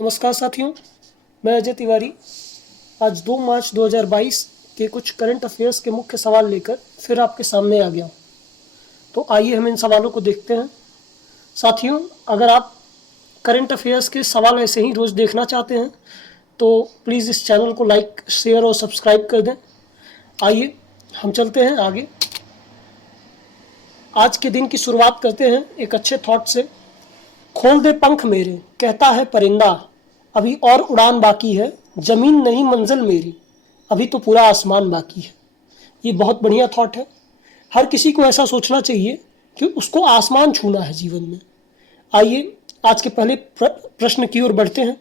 नमस्कार साथियों, मैं अजय तिवारी आज 2 मार्च 2022 के कुछ करंट अफेयर्स के मुख्य सवाल लेकर फिर आपके सामने आ गया। तो आइए हम इन सवालों को देखते हैं। साथियों, अगर आप करंट अफेयर्स के सवाल ऐसे ही रोज़ देखना चाहते हैं तो प्लीज़ इस चैनल को लाइक, शेयर और सब्सक्राइब कर दें। आइए हम चलते हैं आगे। आज के दिन की शुरुआत करते हैं एक अच्छे थॉट से। खोल दे पंख मेरे, कहता है परिंदा, अभी और उड़ान बाकी है, जमीन नहीं मंजिल मेरी, अभी तो पूरा आसमान बाकी है। ये बहुत बढ़िया थॉट है। हर किसी को ऐसा सोचना चाहिए कि उसको आसमान छूना है जीवन में। आइए आज के पहले प्रश्न की ओर बढ़ते हैं।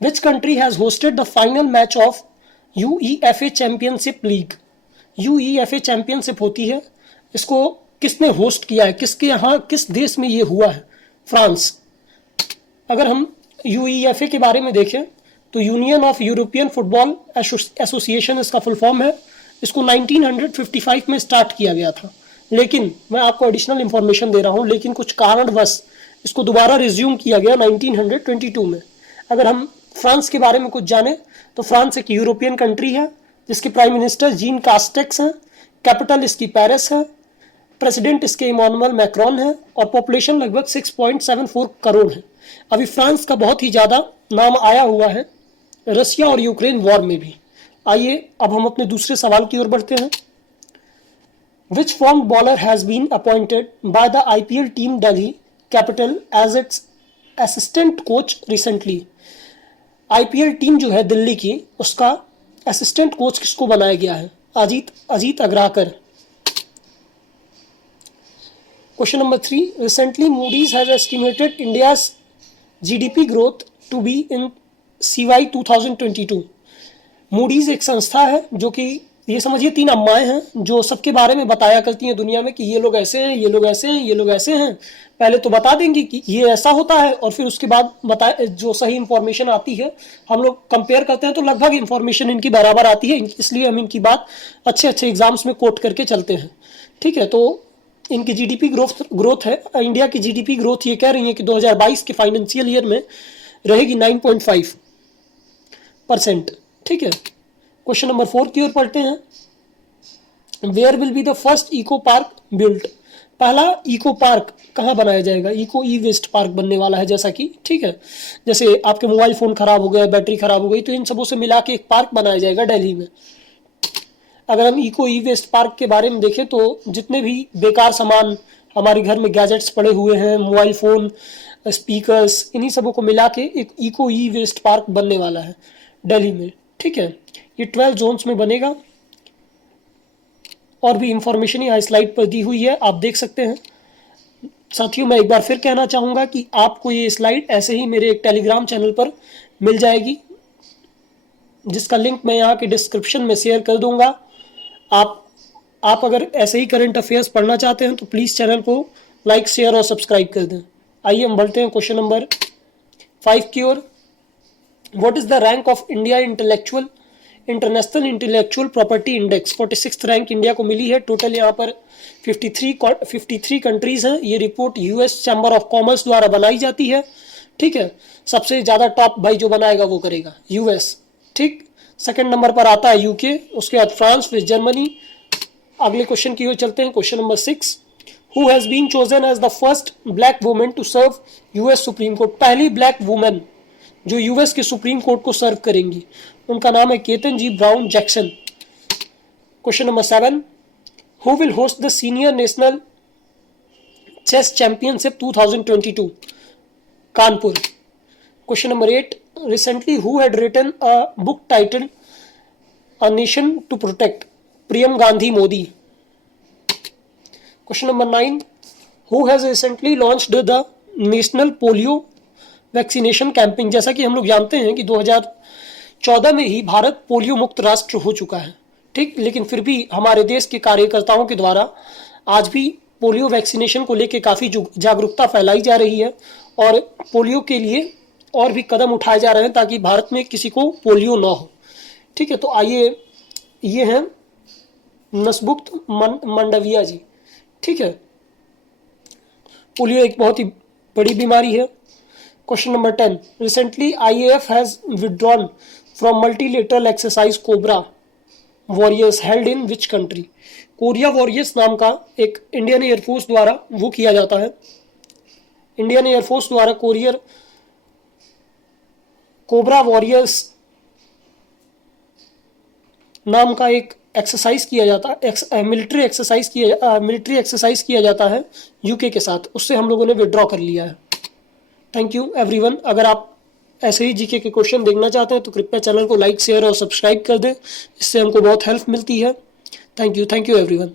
Which country has hosted the final match of UEFA championship league. UEFA championship होती है, इसको किसने होस्ट किया है, किसके यहाँ किस देश में ये हुआ है? फ्रांस। अगर हम यूईएफए के बारे में देखें तो union of European football association इसका फुल फॉर्म है। इसको 1955 में स्टार्ट किया गया था, लेकिन मैं आपको एडिशनल इंफॉर्मेशन दे रहा हूँ, लेकिन कुछ कारणवश इसको दोबारा रिज्यूम किया गया 1922 में। अगर हम फ्रांस के बारे में कुछ जाने तो फ्रांस एक यूरोपियन कंट्री है जिसके प्राइम मिनिस्टर जीन कास्टेक्स हैं, कैपिटल इसकी पेरिस है, प्रेसिडेंट इसके इमानुएल मैक्रोन है और पॉपुलेशन लगभग 6.74 करोड़ है। अभी फ्रांस का बहुत ही ज़्यादा नाम आया हुआ है रशिया और यूक्रेन वॉर में भी। आइए अब हम अपने दूसरे सवाल की ओर बढ़ते हैं। Which form bowler has been appointed by the IPL team Delhi capital as its assistant coach recently. IPL team जो है दिल्ली की, उसका असिस्टेंट कोच किसको बनाया गया है? Ajit अग्राकर। Question number 3. Recently, Moody's has estimated India's GDP growth to be in CY 2022. Moody's एक संस्था है जो कि ये समझिए 3 अम्माएं हैं जो सबके बारे में बताया करती हैं दुनिया में कि ये लोग ऐसे हैं, ये लोग ऐसे हैं, ये लोग ऐसे हैं। पहले तो बता देंगे कि ये ऐसा होता है और फिर उसके बाद जो सही इंफॉर्मेशन आती है हम लोग कंपेयर करते हैं तो लगभग इंफॉर्मेशन इनकी बराबर आती है, इसलिए हम इनकी बात अच्छे अच्छे एग्जाम्स में कोट करके चलते हैं। ठीक है, तो इनकी जीडीपी ग्रोथ है, इंडिया की जीडीपी ग्रोथ ये कह रही है कि 2022 के फाइनेंशियल ईयर में रहेगी 9.5%। ठीक है, क्वेश्चन नंबर 4 की ओर पढ़ते हैं। Where will be the first eco park built. पहला इको पार्क कहाँ बनाया जाएगा? इको ई वेस्ट पार्क बनने वाला है, जैसा कि ठीक है, जैसे आपके मोबाइल फ़ोन ख़राब हो गया, बैटरी ख़राब हो गई, तो इन सबों से मिला के एक पार्क बनाया जाएगा दिल्ली में। अगर हम इको ई वेस्ट पार्क के बारे में देखें तो जितने भी बेकार सामान हमारे घर में गैजेट्स पड़े हुए हैं, मोबाइल फ़ोन, स्पीकर्स, इन्हीं सबों को मिला के एक इको ई वेस्ट पार्क बनने वाला है दिल्ली में। ठीक है, ये 12 जोन्स में बनेगा और भी इंफॉर्मेशन यहाँ स्लाइड पर दी हुई है, आप देख सकते हैं। साथियों, मैं एक बार फिर कहना चाहूँगा कि आपको ये स्लाइड ऐसे ही मेरे एक टेलीग्राम चैनल पर मिल जाएगी, जिसका लिंक मैं यहाँ के डिस्क्रिप्शन में शेयर कर दूँगा। आप अगर ऐसे ही करंट अफेयर्स पढ़ना चाहते हैं तो प्लीज़ चैनल को लाइक, शेयर और सब्सक्राइब कर दें। आइए हम बढ़ते हैं क्वेश्चन नंबर 5 की ओर। What is the rank of India international intellectual property index? 46th rank India को मिली है। टोटल यहाँ पर 53 कंट्रीज़ हैं। ये report US chamber of commerce द्वारा बनाई जाती है। ठीक है, सबसे ज़्यादा टॉप भाई जो बनाएगा वो करेगा यूएस। ठीक, सेकंड नंबर पर आता है यूके, उसके बाद फ्रांस, फिर जर्मनी। अगले क्वेश्चन की ओर चलते हैं। Question number 6। Who has been chosen as the first black women to serve US supreme court? पहली ब्लैक वुमेन जो यूएस के सुप्रीम कोर्ट को सर्व करेंगी, उनका नाम है Ketanji Brown Jackson. Question number 7। Who will host the senior national chess championship 2022? Kanpur. Question number 8। Recently, who had written a book titled A Nation to Protect? Priyam Gandhi Modi. Question number 9. Who has recently launched the National Polio Vaccination Campaign? जैसा कि हम लोग जानते हैं कि 2014 में ही Bharat polio मुक्त राष्ट्र हो चुका है। ठीक, लेकिन फिर भी हमारे देश के कार्यकर्ताओं के द्वारा आज भी पोलियो वैक्सीनेशन को लेकर काफ़ी जागरूकता फैलाई जा रही है और पोलियो के लिए और भी कदम उठाए जा रहे हैं ताकि भारत में किसी को पोलियो ना हो। ठीक है, तो आइए, ये हैं नसमुक्त मंडविया जी। ठीक है, पोलियो एक बहुत ही बड़ी बीमारी है question number 10, recently IAF has withdrawn from multilateral exercise cobra warriors held in which country. Korea warriors नाम का एक इंडियन एयरफोर्स द्वारा वो किया जाता है, इंडियन एयरफोर्स द्वारा कोबरा वॉरियर्स नाम का एक एक्सरसाइज किया जाता है, मिलिट्री एक्सरसाइज किया जाता है यूके के साथ, उससे हम लोगों ने विड्रॉ कर लिया है। Thank you everyone. अगर आप ऐसे ही जीके के क्वेश्चन देखना चाहते हैं तो कृपया चैनल को लाइक, शेयर और सब्सक्राइब कर दें, इससे हमको बहुत हेल्प मिलती है। Thank you everyone.